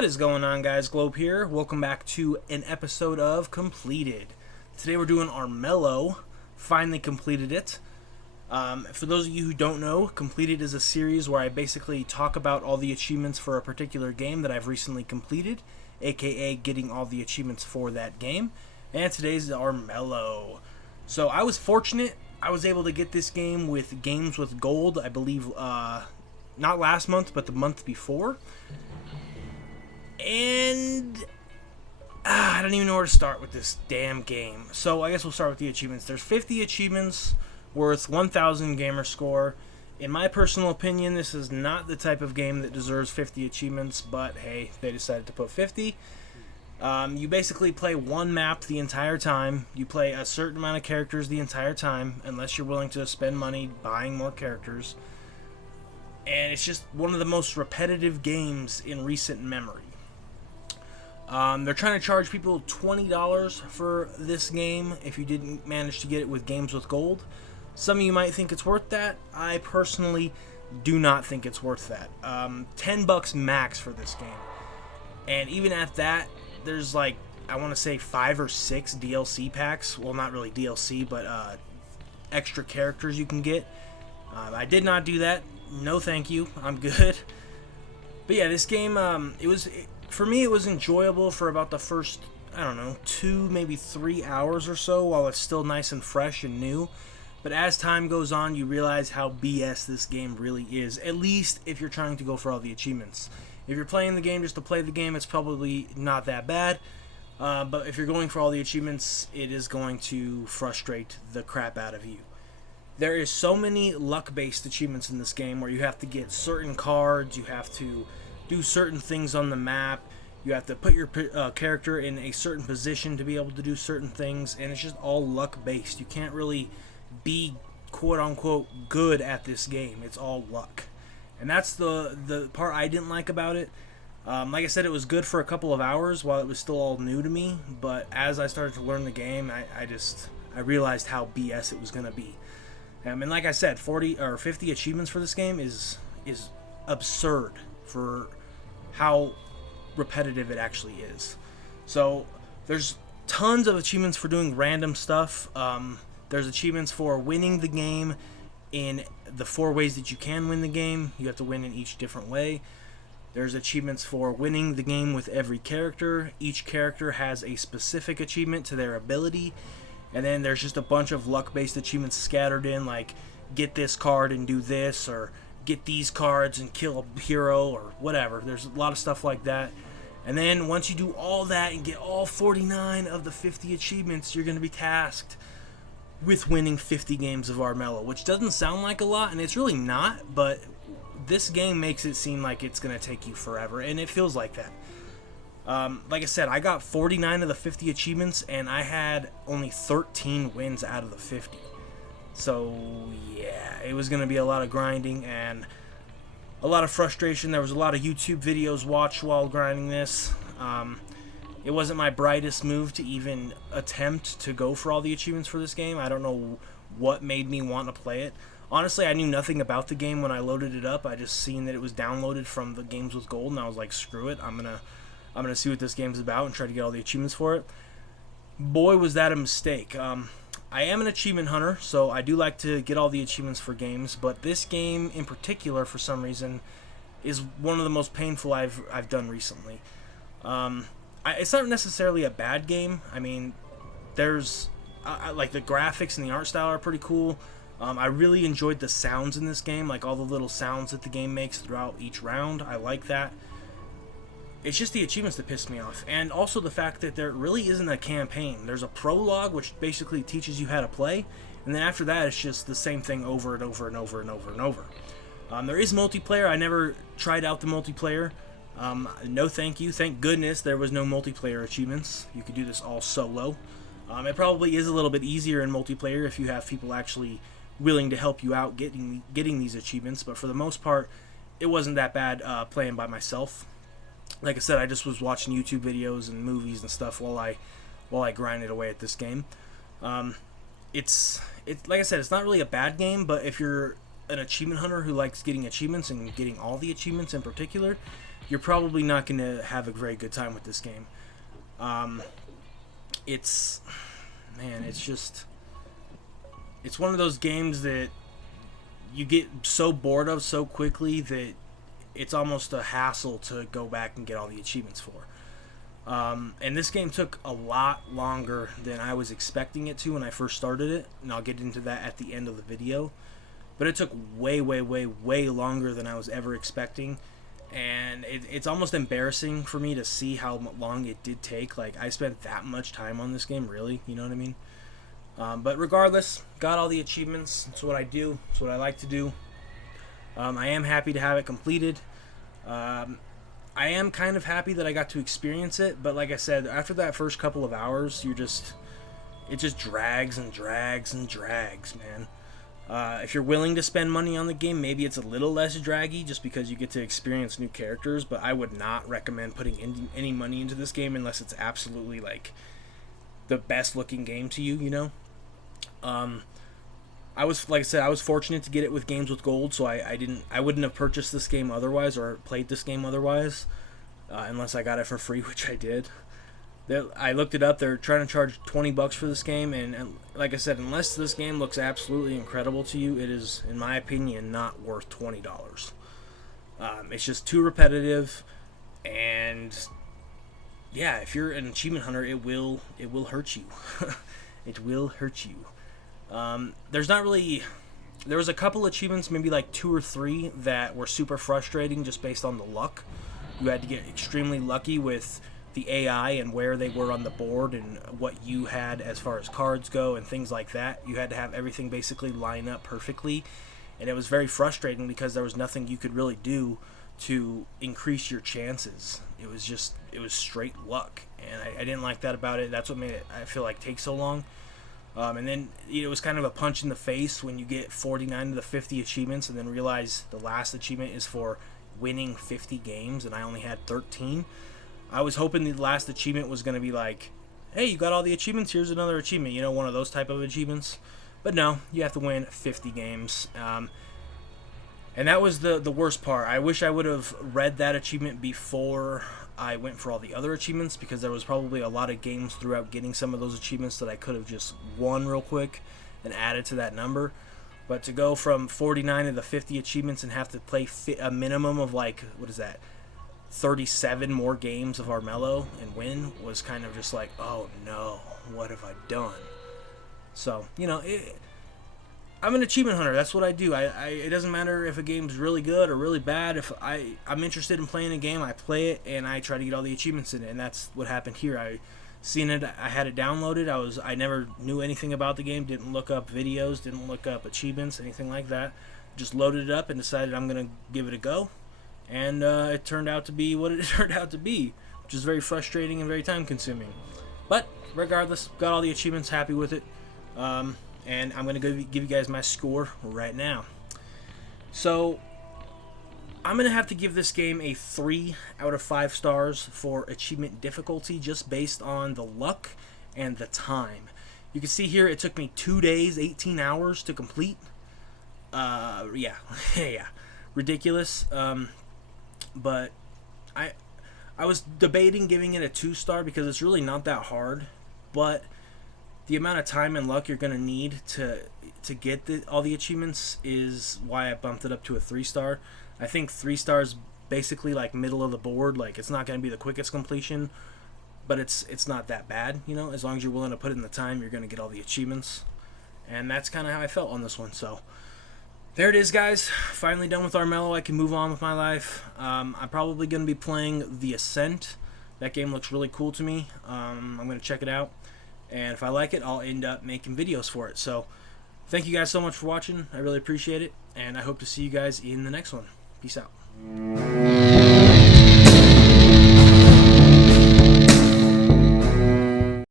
What is going on, guys? Globe here. Welcome back to an episode of Completed. Today we're doing Armello. Finally completed it. For those of you who don't know, Completed is a series where I basically talk about all the achievements for a particular game that I've recently completed, aka getting all the achievements for that game. And today's Armello. So I was fortunate. I was able to get this game with Games with Gold, I believe, not last month, but the month before. And I don't even know where to start with this damn game. So I guess we'll start with the achievements. There's 50 achievements worth 1,000 gamer score. In my personal opinion, this is not the type of game that deserves 50 achievements, but hey, they decided to put 50. You basically play one map the entire time. You play a certain amount of characters the entire time, unless you're willing to spend money buying more characters. And it's just one of the most repetitive games in recent memory. They're trying to charge people $20 for this game if you didn't manage to get it with Games with Gold. Some of you might think it's worth that. I personally do not think it's worth that. $10 max for this game. And even at that, there's like, I want to say 5 or 6 DLC packs. Well, not really DLC, but extra characters you can get. I did not do that. No thank you. I'm good. But yeah, this game, for me, it was enjoyable for about the first, I don't know, 2, maybe 3 hours or so while it's still nice and fresh and new. But as time goes on, you realize how BS this game really is, at least if you're trying to go for all the achievements. If you're playing the game just to play the game, it's probably not that bad. But if you're going for all the achievements, it is going to frustrate the crap out of you. There is so many luck-based achievements in this game where you have to get certain cards, you have to do certain things on the map, you have to put your character in a certain position to be able to do certain things, and it's just all luck-based. You can't really be quote-unquote good at this game. It's all luck. And that's the part I didn't like about it. Like I said, it was good for a couple of hours while it was still all new to me, but as I started to learn the game, I realized how BS it was going to be. And like I said, 40 or 50 achievements for this game is absurd for how repetitive it actually is. So there's tons of achievements for doing random stuff. There's achievements for winning the game in the 4 ways that you can win the game. You have to win in each different way. There's achievements for winning the game with every character. Each character has a specific achievement to their ability. And then there's just a bunch of luck-based achievements scattered in, like get this card and do this, or get these cards and kill a hero, or whatever. There's a lot of stuff like that. And then once you do all that and get all 49 of the 50 achievements, you're going to be tasked with winning 50 games of Armello, which doesn't sound like a lot, and it's really not, but this game makes it seem like it's going to take you forever, and it feels like that. Like I said, I got 49 of the 50 achievements, and I had only 13 wins out of the 50. So, yeah, it was going to be a lot of grinding and a lot of frustration. There was a lot of YouTube videos watched while grinding this. It wasn't my brightest move to even attempt to go for all the achievements for this game. I don't know what made me want to play it. Honestly, I knew nothing about the game when I loaded it up. I just seen that it was downloaded from the Games with Gold, and I was like, screw it, I'm gonna see what this game's about and try to get all the achievements for it. Boy, was that a mistake. I am an achievement hunter, so I do like to get all the achievements for games, but this game in particular, for some reason, is one of the most painful I've done recently. It's not necessarily a bad game. I mean, there's like the graphics and the art style are pretty cool. I really enjoyed the sounds in this game, like all the little sounds that the game makes throughout each round. I like that. It's just the achievements that piss me off, and also the fact that there really isn't a campaign. There's a prologue, which basically teaches you how to play, and then after that, it's just the same thing over and over and over and over and over. There is multiplayer. I never tried out the multiplayer. No thank you. Thank goodness there was no multiplayer achievements. You could do this all solo. It probably is a little bit easier in multiplayer if you have people actually willing to help you out getting these achievements, but for the most part, it wasn't that bad playing by myself. Like I said, I just was watching YouTube videos and movies and stuff while I grinded away at this game. It's like I said, it's not really a bad game, but if you're an achievement hunter who likes getting achievements and getting all the achievements in particular, you're probably not going to have a very good time with this game. It's one of those games that you get so bored of so quickly that it's almost a hassle to go back and get all the achievements for. And this game took a lot longer than I was expecting it to when I first started it, and I'll get into that at the end of the video. But it took way, way, way, way longer than I was ever expecting, and it's almost embarrassing for me to see how long it did take. Like, I spent that much time on this game, really, you know what I mean? But regardless, got all the achievements. It's what I do. It's what I like to do. I am happy to have it completed. I am kind of happy that I got to experience it, but like I said, after that first couple of hours, it just drags and drags and drags, man. If you're willing to spend money on the game, maybe it's a little less draggy just because you get to experience new characters, but I would not recommend putting any money into this game unless it's absolutely, like, the best looking game to you, you know? Like I said, I was fortunate to get it with Games with Gold, so I wouldn't have purchased this game otherwise or played this game otherwise, unless I got it for free, which I did. I looked it up. They're trying to charge $20 for this game, and like I said, unless this game looks absolutely incredible to you, it is, in my opinion, not worth $20. It's just too repetitive, and yeah, if you're an achievement hunter, it will hurt you. It will hurt you. There was a couple achievements, maybe like 2 or 3, that were super frustrating just based on the luck. You had to get extremely lucky with the AI and where they were on the board and what you had as far as cards go and things like that. You had to have everything basically line up perfectly, and it was very frustrating because there was nothing you could really do to increase your chances. It was straight luck, and I didn't like that about it. That's what made it, I feel like, take so long. And then it was kind of a punch in the face when you get 49 of the 50 achievements and then realize the last achievement is for winning 50 games and I only had 13. I was hoping the last achievement was going to be like, hey, you got all the achievements, here's another achievement, you know, one of those type of achievements. But no, you have to win 50 games. And that was the worst part. I wish I would have read that achievement before I went for all the other achievements, because there was probably a lot of games throughout getting some of those achievements that I could have just won real quick and added to that number. But to go from 49 of the 50 achievements and have to play a minimum of, like, what is that, 37 more games of Armello and win was kind of just like, oh no, what have I done? So, you know, I'm an achievement hunter. That's what I do. It doesn't matter if a game's really good or really bad. If I'm interested in playing a game, I play it and I try to get all the achievements in it. And that's what happened here. I had it downloaded. I never knew anything about the game. Didn't look up videos. Didn't look up achievements. Anything like that. Just loaded it up and decided I'm gonna give it a go. And it turned out to be what it turned out to be, which is very frustrating and very time consuming. But regardless, got all the achievements. Happy with it. And I'm going to give you guys my score right now. So, I'm going to have to give this game a 3 out of 5 stars for achievement difficulty, just based on the luck and the time. You can see here it took me 2 days, 18 hours to complete. Yeah. Yeah. Ridiculous. But I was debating giving it a 2-star because it's really not that hard, but the amount of time and luck you're going to need to get all the achievements is why I bumped it up to a 3-star. I think 3 stars basically like middle of the board. Like, it's not going to be the quickest completion, but it's not that bad, you know. As long as you're willing to put in the time, you're going to get all the achievements. And that's kind of how I felt on this one. So there it is, guys. Finally done with Armello. I can move on with my life. I'm probably going to be playing The Ascent. That game looks really cool to me. I'm going to check it out. And if I like it, I'll end up making videos for it. So, thank you guys so much for watching. I really appreciate it. And I hope to see you guys in the next one. Peace out.